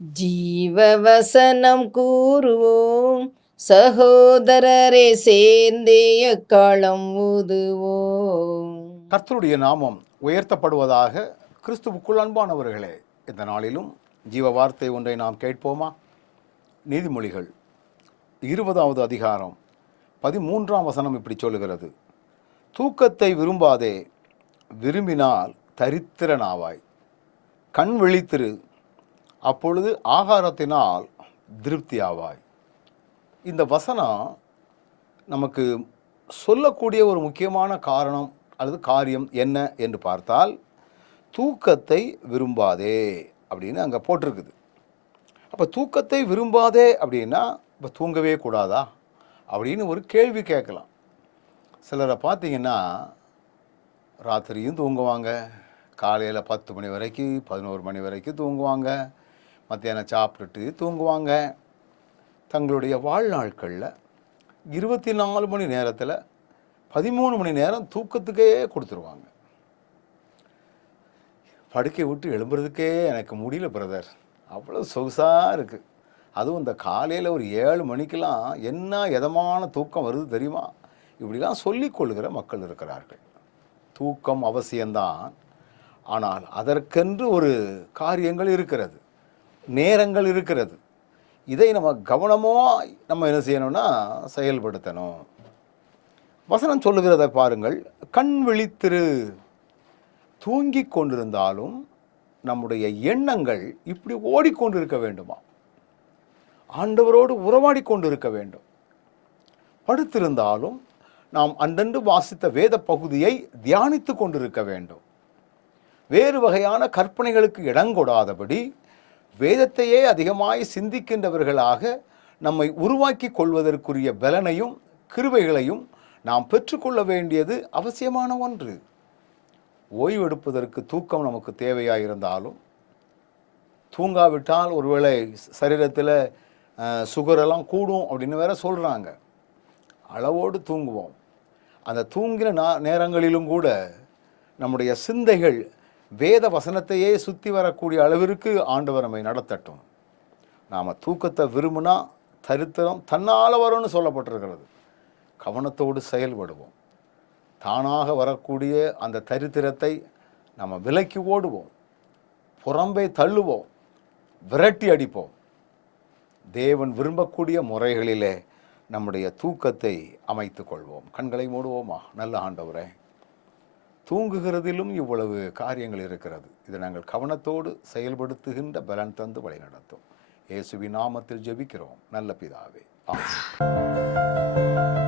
ஜீவவசனம் கூறுவோம், சகோதரரே சேர்ந்தே எக்காலம் ஊதுவோம். கர்த்தருடைய நாமம் உயர்த்தப்படுவதாக. கிறிஸ்துவுக்குள் அன்பானவர்களே, இந்த நாளிலும் ஜீவ வார்த்தை ஒன்றை நாம் கேட்போமா? நீதிமொழிகள் 20வது அதிகாரம் 13ஆம் வசனம் இப்படி சொல்லுகிறது: தூக்கத்தை விரும்பாதே, விரும்பினால் தரித்திரனாவாய். கண் விழித்திரு, அப்பொழுது ஆகாரத்தினால் திருப்தியாவாய். இந்த வசனம் நமக்கு சொல்லக்கூடிய ஒரு முக்கியமான காரணம் அல்லது காரியம் என்ன என்று பார்த்தால், தூக்கத்தை விரும்பாதே அப்படின்னு அங்கே போட்டிருக்குது. அப்போ தூக்கத்தை விரும்பாதே அப்படின்னா இப்போ தூங்கவே கூடாதா அப்படின்னு ஒரு கேள்வி கேட்கலாம். சிலரை பார்த்தீங்கன்னா ராத்திரியும் தூங்குவாங்க, காலையில் 10 மணி வரைக்கும் 11 மணி வரைக்கும் தூங்குவாங்க, மத்தியானம் சாப்பிட்டுட்டு தூங்குவாங்க. தங்களுடைய வாழ்நாட்களில் 24 மணி நேரத்தில் 13 மணி நேரம் தூக்கத்துக்கே கொடுத்துருவாங்க. படுக்கை விட்டு எழும்புறதுக்கே எனக்கு முடியல பிரதர், அவ்வளோ சொகுசாக இருக்குது. அதுவும் இந்த காலையில் ஒரு 7 மணிக்கெலாம் என்ன எதமான தூக்கம் வருது தெரியுமா? இப்படிலாம் சொல்லிக்கொள்கிற மக்கள் இருக்கிறார்கள். தூக்கம் அவசியம்தான், ஆனால் அதற்கென்று ஒரு காரியங்கள் இருக்கிறது, நேரங்கள் இருக்கிறது. இதை நம்ம கவனமாக நம்ம என்ன செய்யணும்னா செயல்படுத்தணும். வசனம் சொல்லுகிறதை பாருங்கள். கண் விழித்திரு. தூங்கிக் கொண்டிருந்தாலும் நம்முடைய எண்ணங்கள் இப்படி ஓடிக்கொண்டிருக்க வேண்டுமா? ஆண்டவரோடு உறவாடி கொண்டிருக்க வேண்டும். படுத்திருந்தாலும் நாம் அன்றன்று வாசித்த வேத பகுதியை தியானித்து கொண்டிருக்க வேண்டும். வேறு வகையான கற்பனைகளுக்கு இடங்கொடாதபடி வேதத்தையே அதிகமாய் சிந்திக்கின்றவர்களாக நம்மை உருவாக்கி கொள்வதற்குரிய பலனையும் கிருபைகளையும் நாம் பெற்றுக்கொள்ள வேண்டியது அவசியமான ஒன்று. ஓய்வெடுப்பதற்கு தூக்கம் நமக்கு தேவையாக இருந்தாலும், தூங்காவிட்டால் ஒருவேளை சரீரத்தில் சுகரெல்லாம் கூடும் அப்படின்னு வேற சொல்கிறாங்க. அளவோடு தூங்குவோம். அந்த தூங்கின நேரங்களிலும் கூட நம்முடைய சிந்தைகள் வேத வசனத்தையே சுற்றி வரக்கூடிய அளவிற்கு ஆண்டவர் நம்மை நடத்தட்டும். நாம் தூக்கத்தை விரும்பினா தரித்திரம் தன்னால் வரும்னு சொல்லப்பட்டிருக்கிறது. கவனத்தோடு செயல்படுவோம். தானாக வரக்கூடிய அந்த தரித்திரத்தை நம்ம விலக்கி ஓடுவோம், புறம்பே தள்ளுவோம், விரட்டி அடிப்போம். தேவன் விரும்பக்கூடிய முறைகளிலே நம்முடைய தூக்கத்தை அமைத்து கொள்வோம். கண்களை மூடுவோமா? நல்ல ஆண்டவரே, தூங்குகிறதிலும் இவ்வளவு காரியங்கள் இருக்கிறது. இதை நாங்கள் கவனத்தோடு செயல்படுத்துகின்ற பலன் தந்து வழி நடத்தும். இயேசுவின் நாமத்தில் ஜெபிக்கிறோம் நல்ல பிதாவே, ஆமென்.